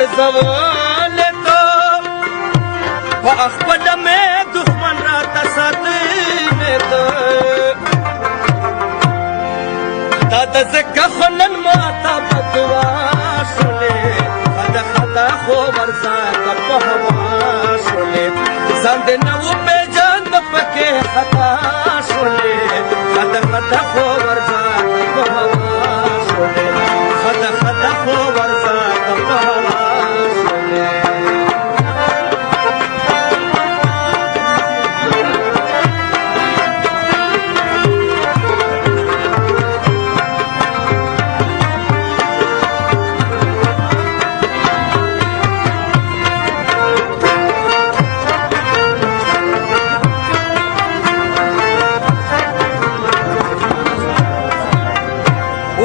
ګرځولې ته په خپله مې دښمن راته ساتلې ته دا د ځکه خو نن ماته بدوا شولې خدا خدا خو ورځه په هوا شولې ځان دې نه وپېژاند پکې خطا شولې خدا خدا خو ورځه په هوا شولې خدا خدا خو ورځه په هوا شولې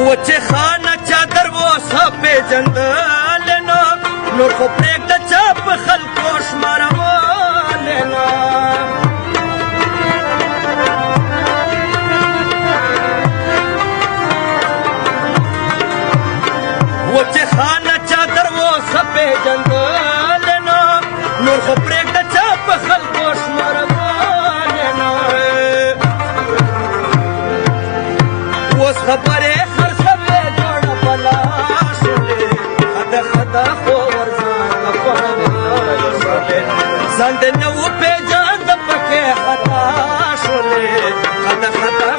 وچه خانه چادر وسه پیژندل نه نور خو پرېږده چا په خلکو شمارول نه وچه خانه چادر وسه پیژندل نه نور خو پرېږده چا په خلکو شمارول نه اوس خبرې ځان دې نه وپېژاند پکې خطا شولې خطا خطا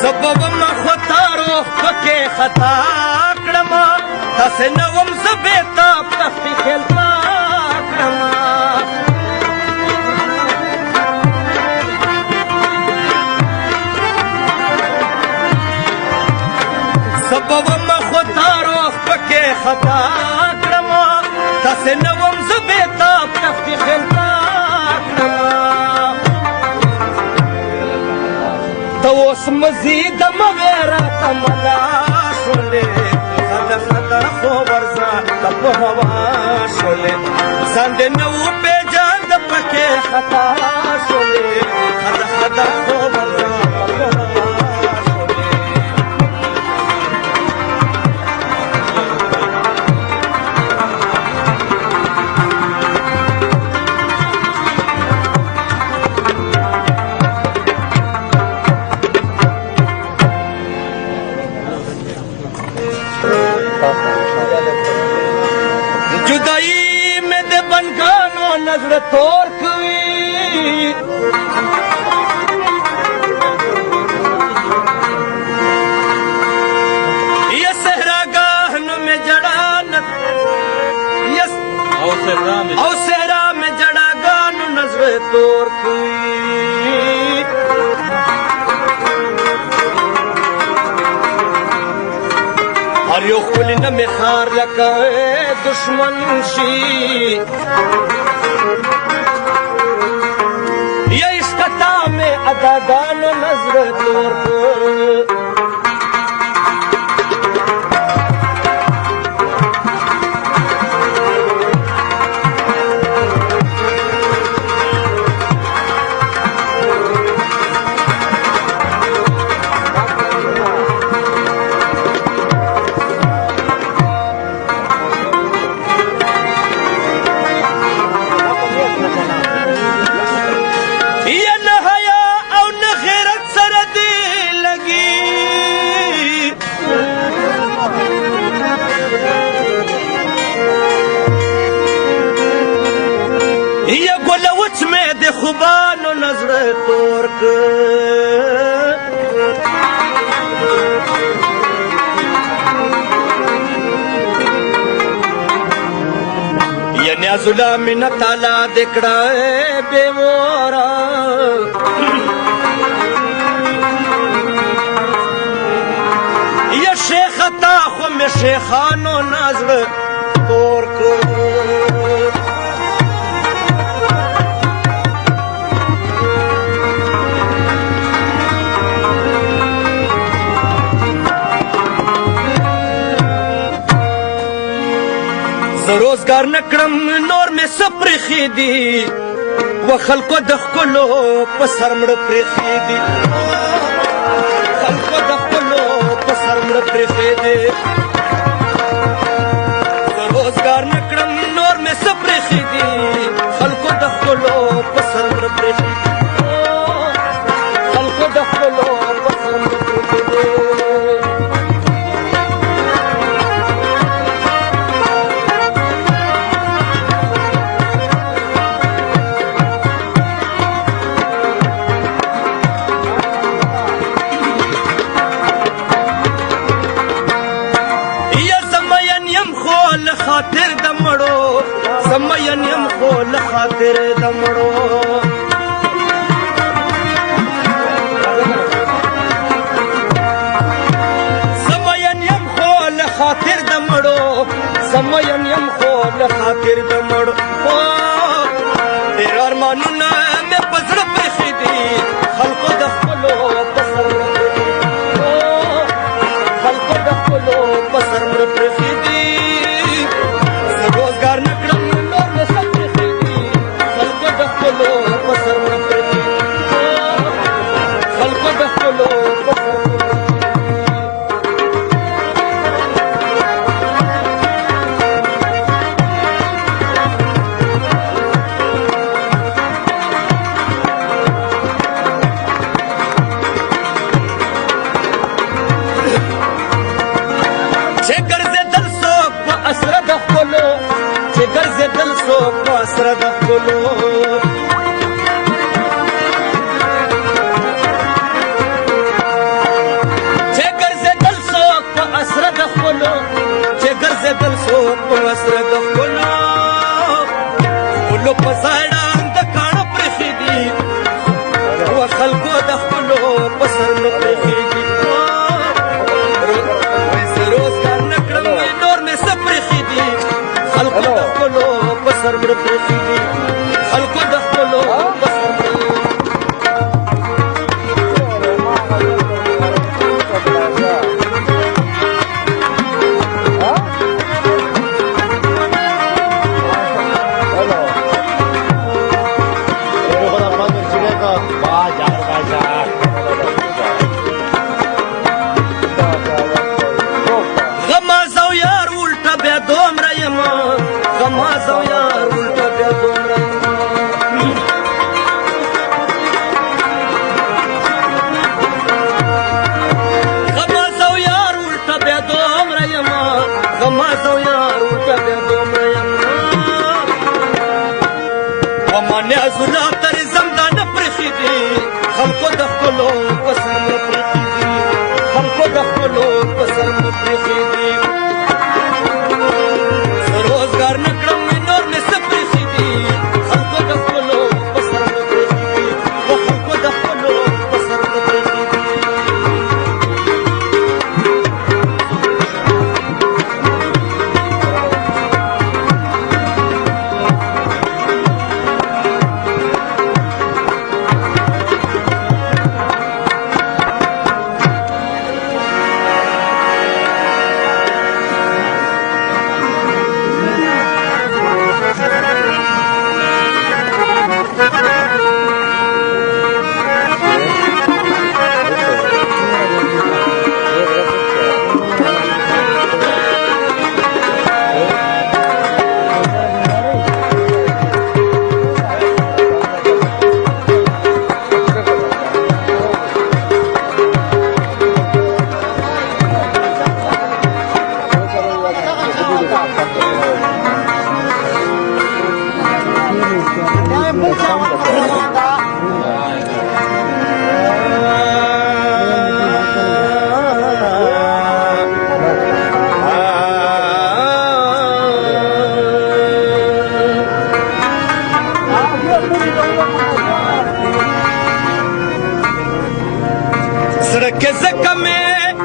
سبب ما خطا روح پکې خطا تاسې نه وم زه بېتاب تخفي خلفا کړمه زه به ومه خو تا روح پکې خطا کړمه تاسې نه وم زه بېتاب تخفي خلفا کړمه ته اوس مزید مه راته ملا شولې خدا خدا خو ورځه په هوا شولې ځان دې نه وپېژاند پکې خطا شولې خدا خدا خو ورځه په هوا जुदाई में दे बनगानो नजर तोड़ कोई ये सहरा गाहन में जड़ान ये औ सहरा में जड़ा गानो नजर तोड़ कोई और यो खुली न में खार लगा दुश्मन शी ये इश्कता में अदागानो नजर तोड़ ये गोलवच में दे खुबानो नजर तोड़ ये न्याजुला मिन ताला देखड़ा बेवोरा ये शेख ताखो में शेखानो नजर तोड़ زه روزګار نه کړم نور مې څه پرېښي دي و خلکو د ښکلو په سر مړه پرېښي دي خلکو د ښکلو په سر مړه پرېښي دي زه روزګار نه کړم نور مې څه پرېښي دي خلکو د ښکلو په سر مړه پرېښي دي خلکو د ښکلو په سر مړه پرېښي دي خاطر د مړو زمین یم خو له خاطر د مړو زمین یم خو له خاطر د مړو زمین یم خو له خاطر د مړو ډېر ارمانونه مې په زړه پرېښي دي خلکو د ښکلو په سر مړه پرېښي خلکو د ښکلو په سر مړه پرېښي دي روزګار نه کړم نور مې څه پرېښي دي خلکو د ښکلو په سر مړه پرېښي دي خلکو د ښکلو په سر مړه چې ګرځېدل څوک په اسره د ښکلو چې ګرځېدل څوک په اسره د ښکلو چې ګرځېدل څوک په اسره د ښکلو چې ګرځېدل څوک په اسره د ښکلو ښکلو په ځای ړانده کاڼه پرېښي دي و خلکو د ښکلو په سر نه پرېښي دي روزګار نه کړم نور مې څه پرېښي دي خلکو د ښکلو په سر مړه پرېښي دي خلکو د ښکلو په سر مړه نیازونه تر زمدانه پرېښي دي خلکو د ښکلو په سر مړه پرېښي دي خلکو د ښکلو په سر مړه پرېښي دي زه روزګار نه کړم نور مې څه پرېښي دي خلکو د ښکلو په سر مړه پرېښي دي و خلکو د ښکلو په سر مړه پرېښي دي सड़क ज़क में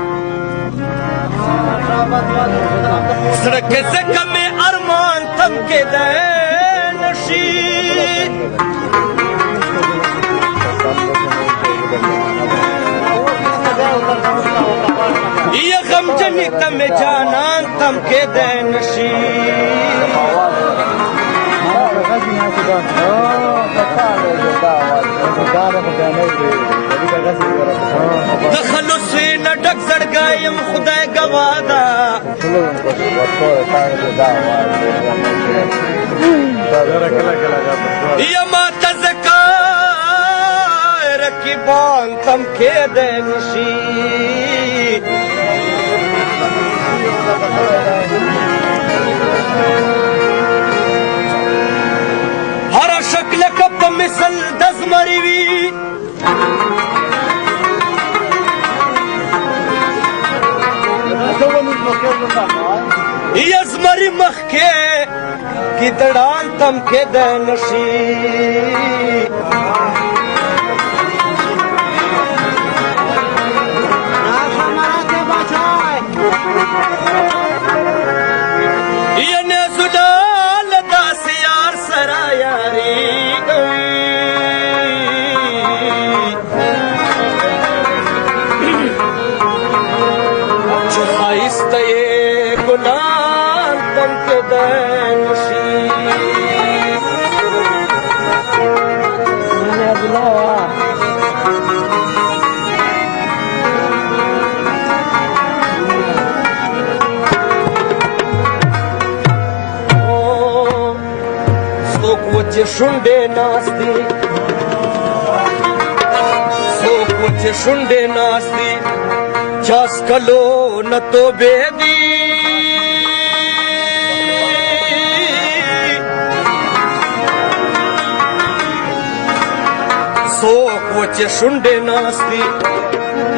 सड़क ज़क में अरमान थम के नशी ये गम जनी तम जानान थम के नशी د خلوصې نه ډک زړګی یم خدای ګواه ده یما ته ځکه رقیبان تم کېدی نشي هره شکله که په مثل د زمري وي یا زمري مخکې ګیدړان تم کېدی نشي یعنې زړه له داسې یار سره یاري کوي چې ښایسته یې ګلان تم کېدی نشي وچې شونډې ناست دي څوک وچې شونډې ناست دي چا څکلو نه توبې دي څوک وچې شونډې ناست دي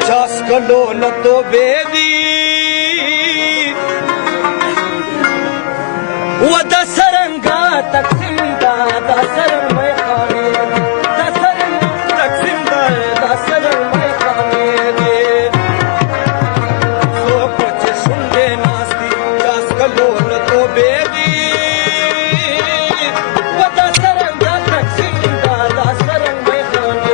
چا څکلو نه توبې دي و د سرنګا تقسیم دا سرنګ میخانې دا سرنګ تقسیم دا سرنګ میخانې دي څوک وچې شونډې ناست دي چا څکلو نه توبې دي و د سرنګا تقسیم دا سرنګ میخانې دي دا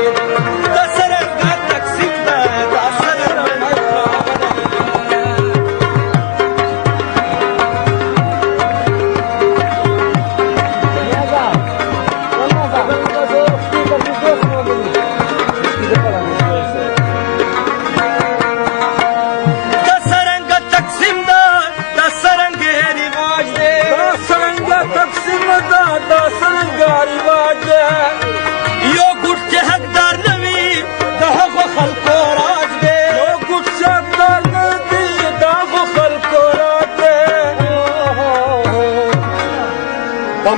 سرنګا تقسیم دا سرنګ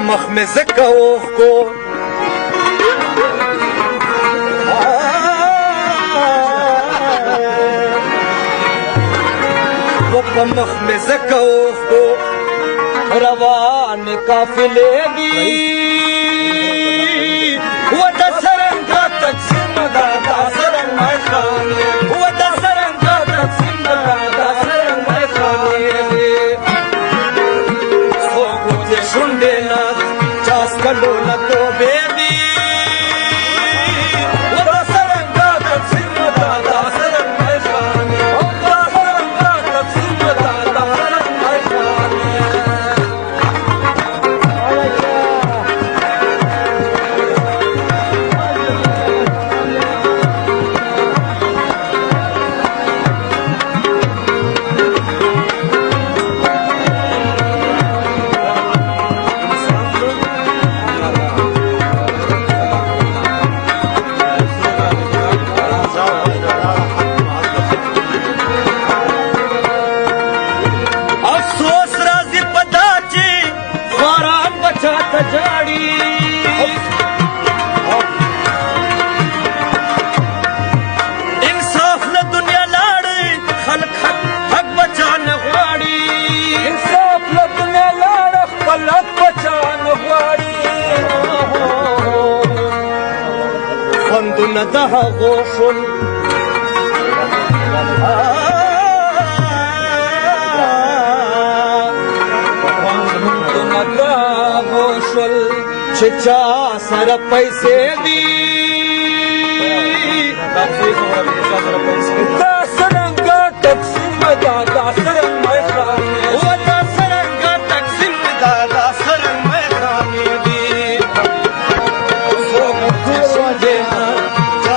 مخ میں زکا اوخ کو وہ مخ میں زکا اوخ کو روان قافلے دی وہ دا سرنگا تقسیم دا سرنگ میں خانے وہ دا سرنگا تقسیم دا سرنگ میں خانے شونډې ناست چا څکلو نه توبې دي و دا سرنګا تقسیم دا سرنګ میخانې دا سرنګا تقسیم دا سرنګ میخانې انصاف له دنیا لاړې خلک حق بچانه غواړي انصاف له دنیا لاړې خپل حق بچانه غواړي خوندونه د هغو شول چې چا سره پیسې دي دا سرنګا تقسیم دا سرنګ میخانې و دا سرنګا تقسیم دا سرنګ میخانې دي څوک وچې شونډې نه چا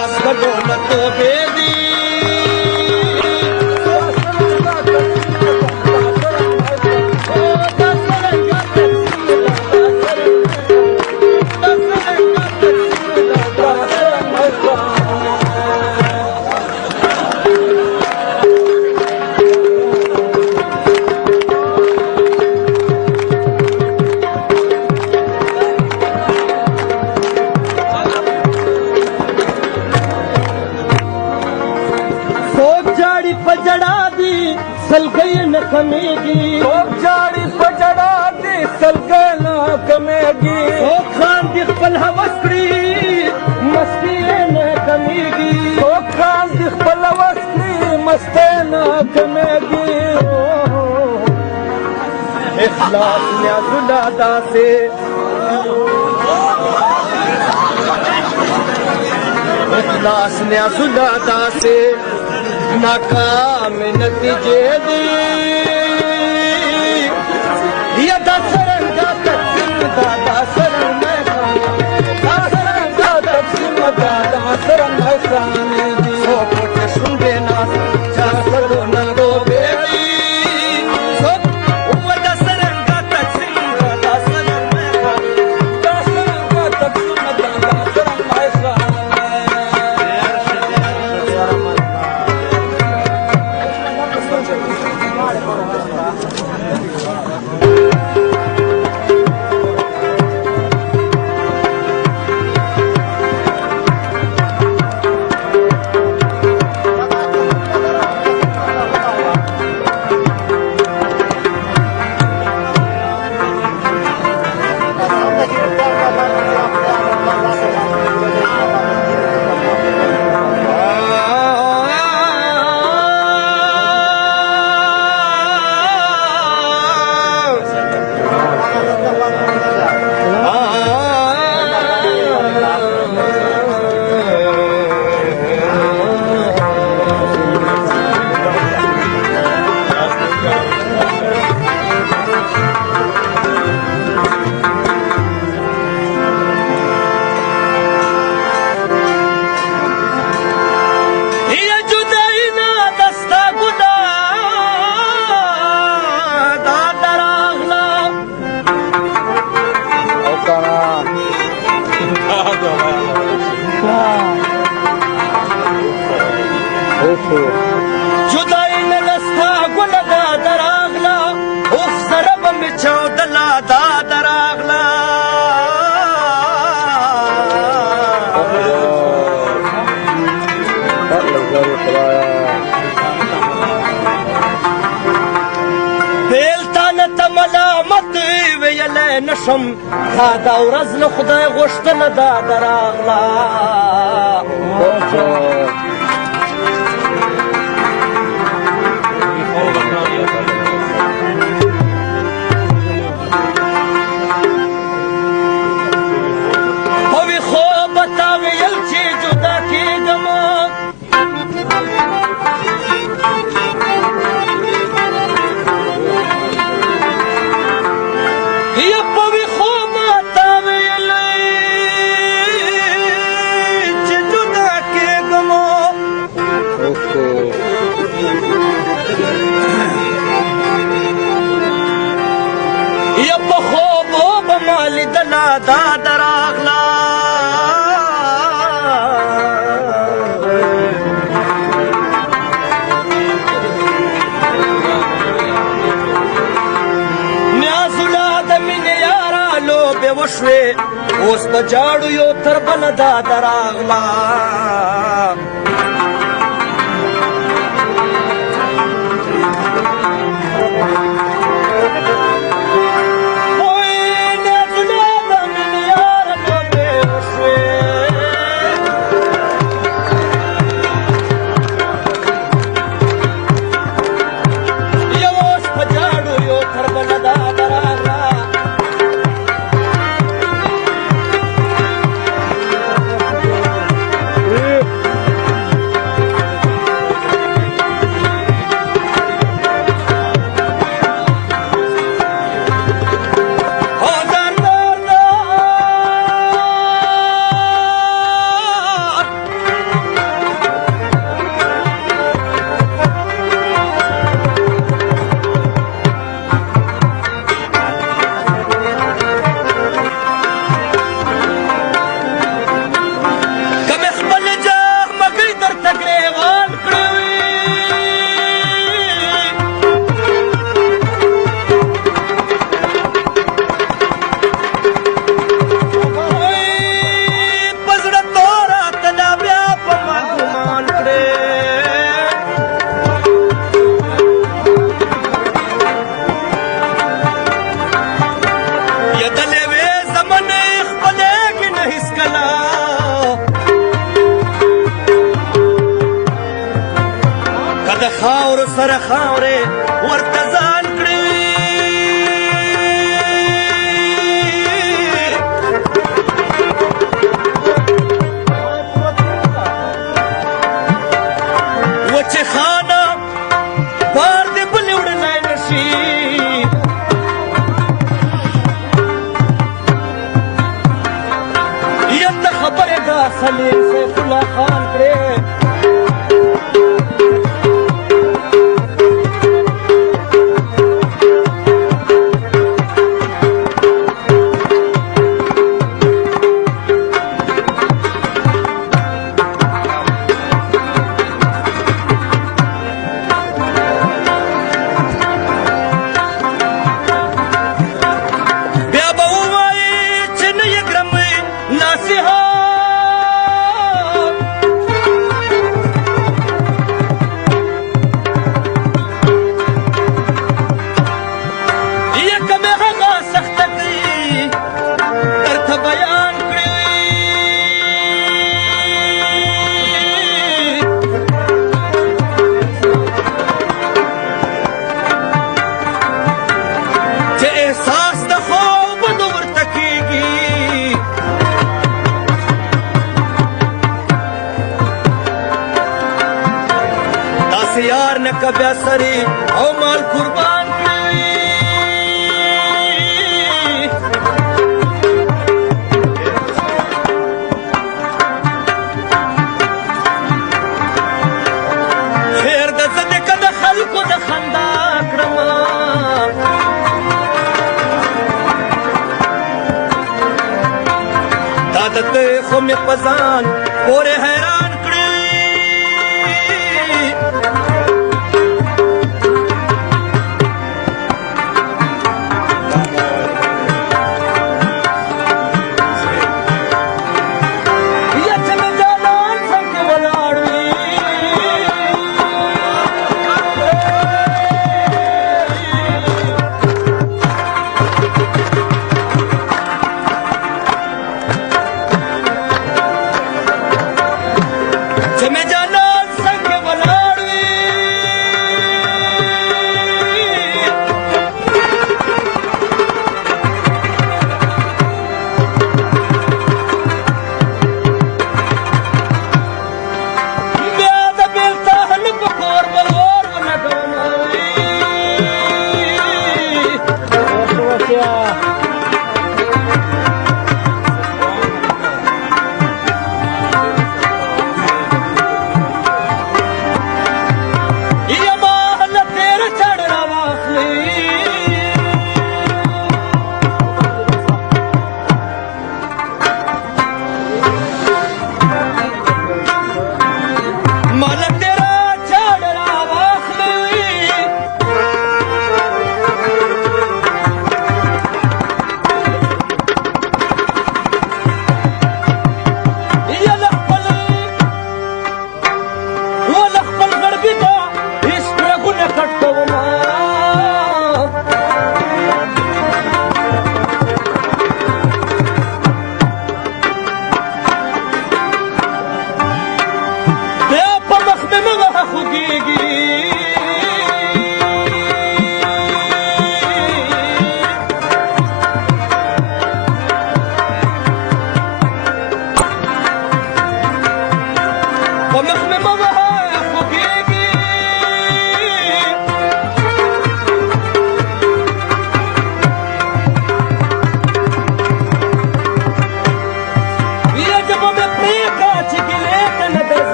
जाड़ी पजड़ा दी सलगई न कमेगी जाड़ी पजड़ा दी सलगई न कमेगी खान दी खपल हवस्कड़ी मस्ती न कमेगी खान दी खपल हवस्कड़ी मस्ती न कमेगी इखलास न्याजुलादा से इखलास न्याजुलादा से नाकाम नतीजे दी ये दसरंगा तकसीम दादा सरंग दसरंगा तकसीम दादा सरंग खाने दी सो पुट सुनबे ना जा सदो ना दो बेटी सो वो दसरंगा तकसीम दादा सरंग दसरंगा तकसीम दादा सरंग जुदाई न दस्ता गुल दा दरागला उफ सरब मिछो दला दा दरागला बेलता न तमलामत ویلی نشم تا دا ورځ له خدای غوښتنه دا دراغلا هوی خوب تا ویل چې جدا کېږم یا پوی خوب تا ویل چې جدا کېږم یا په خوب به ما لیدله دا دراغله نیازونه د مینې یاره لوبې وشوې اوس د جاړو یو تر بله دا دراغله خاور سره خاورې ورته ځان کړي وچې خانه بار دې بلې وړلی نه شي یته خبرې دا خلیل سیف الله خان کړې یار نه کبیا سری او مال قربان کړی خیر د صدقه د خلکو د خندا کړم دا د ته خو مې په ځان پورې حیران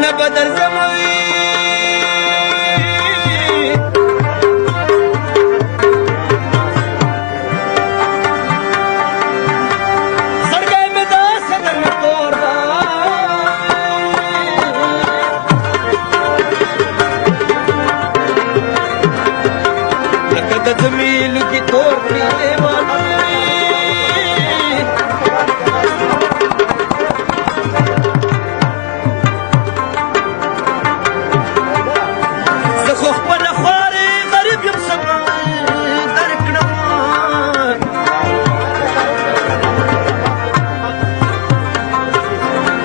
نه بدر زموي سرګای مې دا صدر تور دا زميلو کی تور کړی دیوانه زه خو خپله خوارې غریب یم صبر درکړم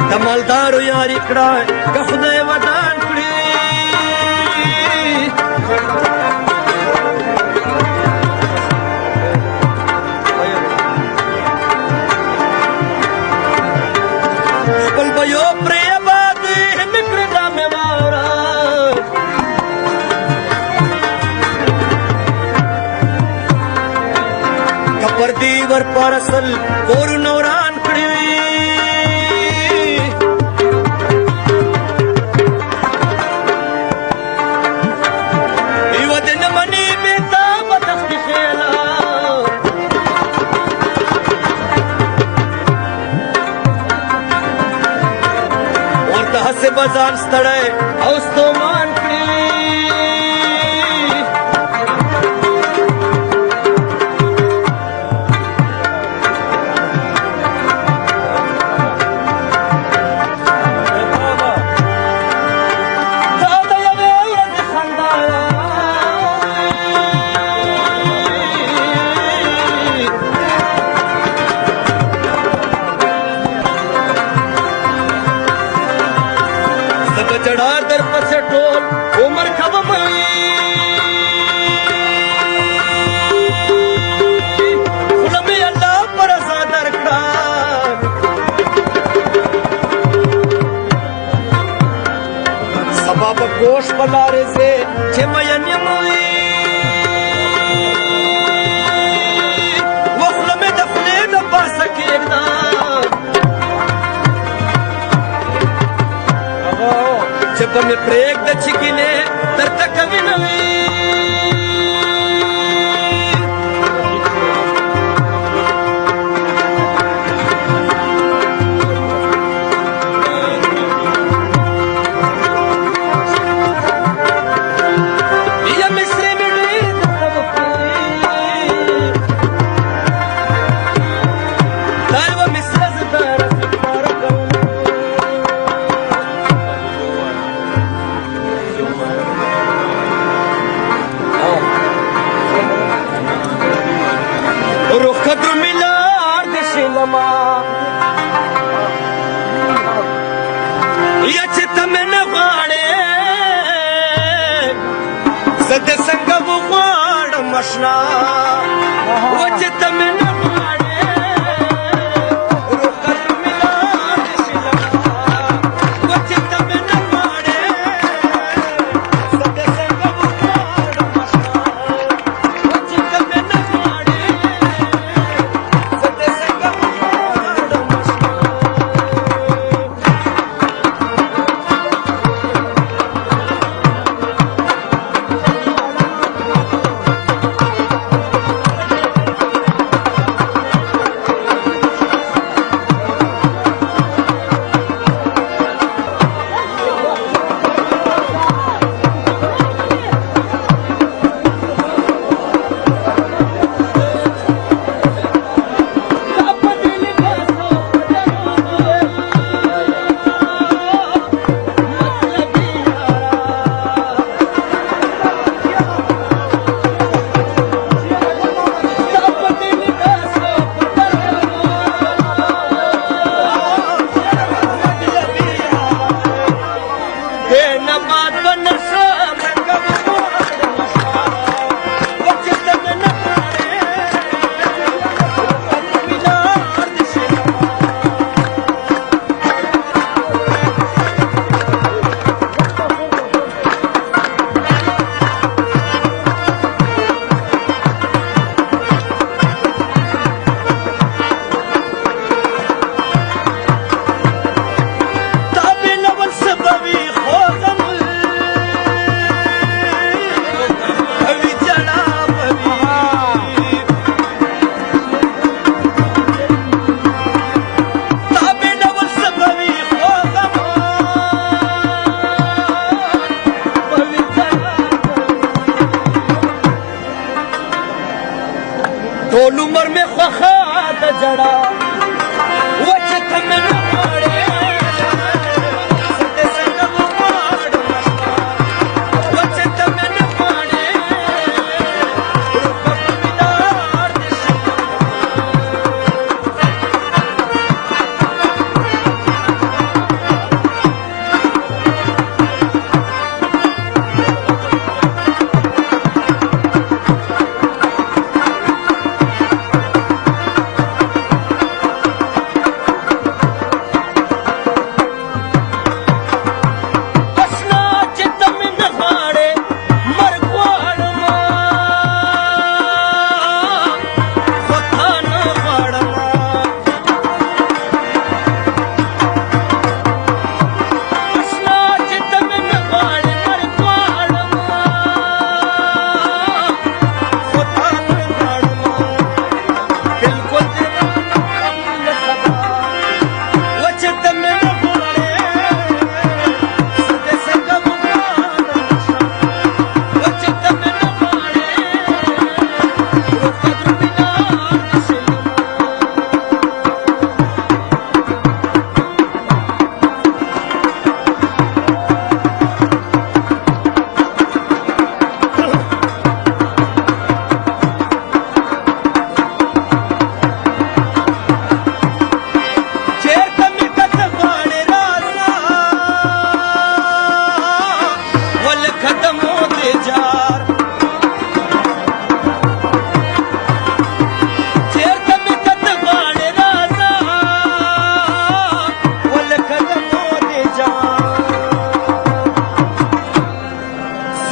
د مالدارو یاري کړه که خدای ودان کړي خپل به یو پرې آباد مې کړه دا مې واوره که پردي ور پارسل کورونه وران کړي وي یوه دې نه مني بې تا به تختې خیاله ورته هسې به ځان ستړی او ستومان کړي دا د یوې ورځې خندا زه به جړا در پسې ټول عمر کوم خوله مې الله په رضا درکړه سبا به ګوش په لارې ځې چې مین یم و خوله مې د خولې د پاسه کښېږده چې به مې پرېږده چې ګیلې درته کوي نه وي یا مصري مې ډېر درته وکړي دا یوه مصره زه د رفیق لپاره کوم روح قدر ملار د شلما یا چې ته مې نه غواړې زه دې څنګه وغواړم اشنا و چې ته مې نه غواړې روح قدر ملار د شلما و چې ته مې نه غواړې زه دې څنګه وغواړم اشنا و چې ته مې نه غواړې زه دې څنګه وغواړم اشنا ټول عمر مې خوښه د جړا وچې ته مې نه غواړې زه دې څنګه وغواړم وچې ته مې نه غواړې روپه په مینار دې شم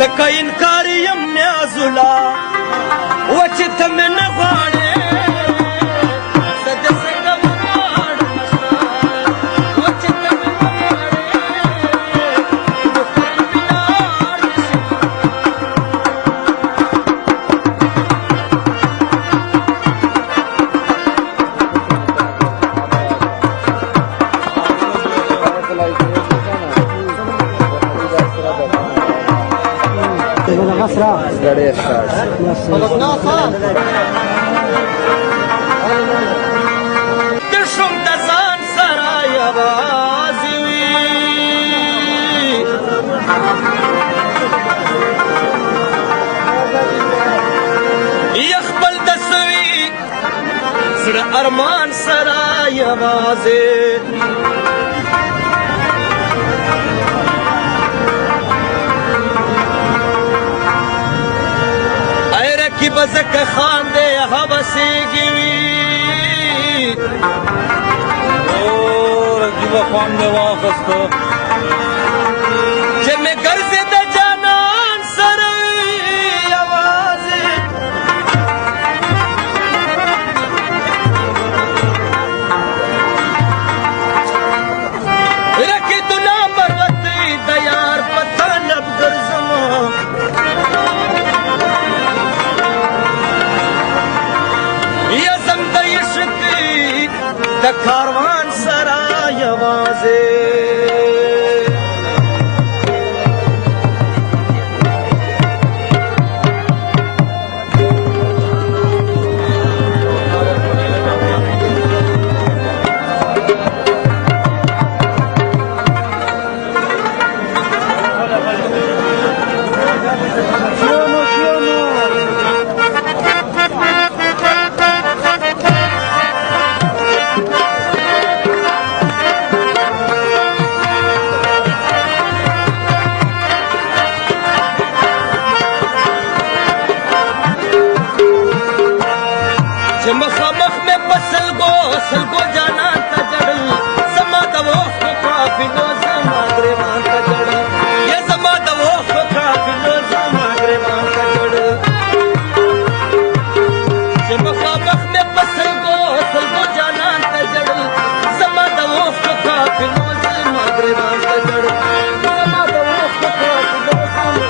زکه انکار یم نیازولا وچې ته مې نه غواړې زه دې څنګه وغواړم وچې ته مې نه غواړې روپه په مینار دې شم د شوم د ځان سره یوازې وي یا خپل د سوي زړه ارمان سره یوازې کی بزک خاندے حوثیگی وی رقیب خواندے واخستو جب میں گرزے دا جانان سر آوازے رکی دنا پروتی دیار پتہ نب گرزمان د کاروان سره یوازې مخامخ میں سلگو جانا تا جڑل زما د وخت قافلو زما گریوان تا جڑل یہ زما د وخت قافلو زما گریوان تا جڑل مخامخ میں سلگو جانا تا جڑل زما د وخت قافلو زما گریوان تا جڑل زما د وخت قافلو زما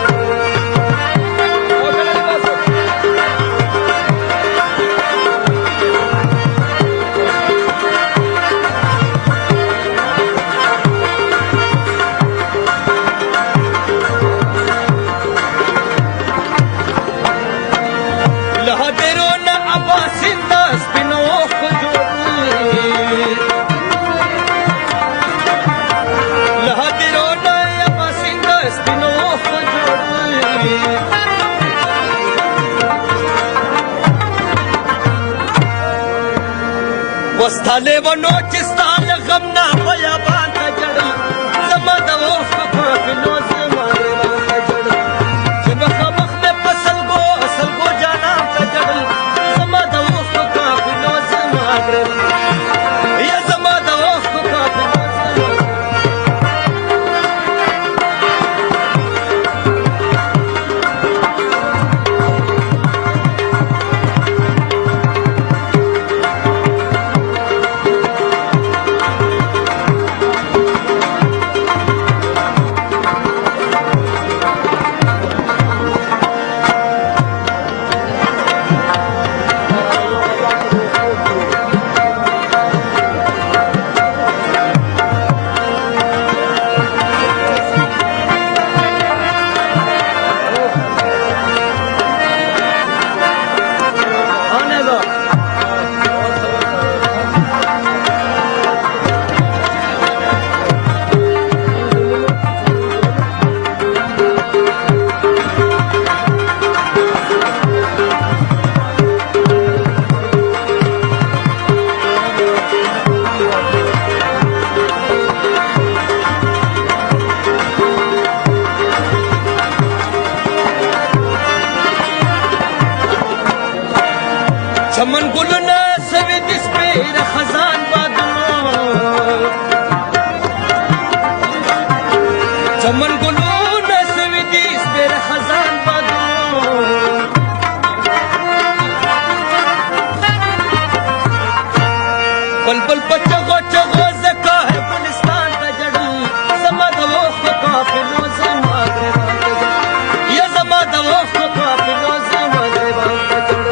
باسند سپینو خو جوړي له هدیرونه یا باسند سپینو خو جوړي وستاله ونو چې ستاله غم نه بیا باندې جړل زما د اوخ په کافلو زما روان ته جړل چې مخامخ مې پسلګو اصلګو جانا ته جړل زما د اوخ په کافلو زما روان یا زما د اوخ په کافلو چمن ګلونه سوي د سپېر خزان بادونو چمن ګلونه سوي د سپېر خزان بادونو بلبل پچغو چغو زکا ہے گلستان ته جړل زما د اوخ په قافلو زما ګرېوان ته جړل یا زما د اوخ په قافلو زما ګرېوان ته جړل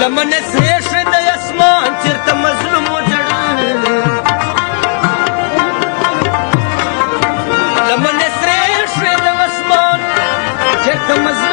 لمن سرې شوې د اسمان چېرته مظلوم وجړل لمن سرې شوې د اسمان چېرته مظلوم